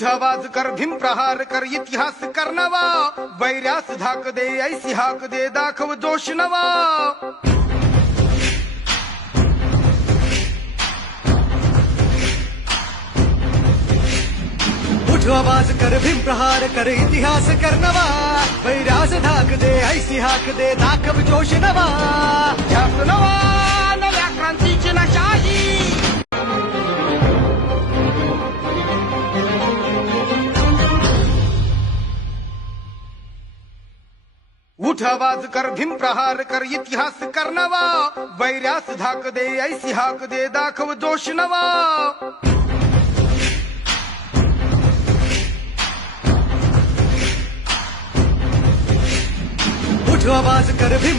उठ आवाज कर भीम प्रहार कर इतिहास कर नवा वैर्यास धाक दे ऐसी हाक दे दाखव जोश नवा उठ आवाज कर भीम प्रहार कर इतिहास कर नवा वैरास धाक दे ऐसी हाक दे दाखव जोश नवा ध्यास नवा नव्या क्रांतीची नशाही उठ आवाज कर भीम प्रहार कर इतिहास कर नवा वैर्यास धाक दे ऐसी हाक दे दाखव जोश नवा उठ आवाज कर भीम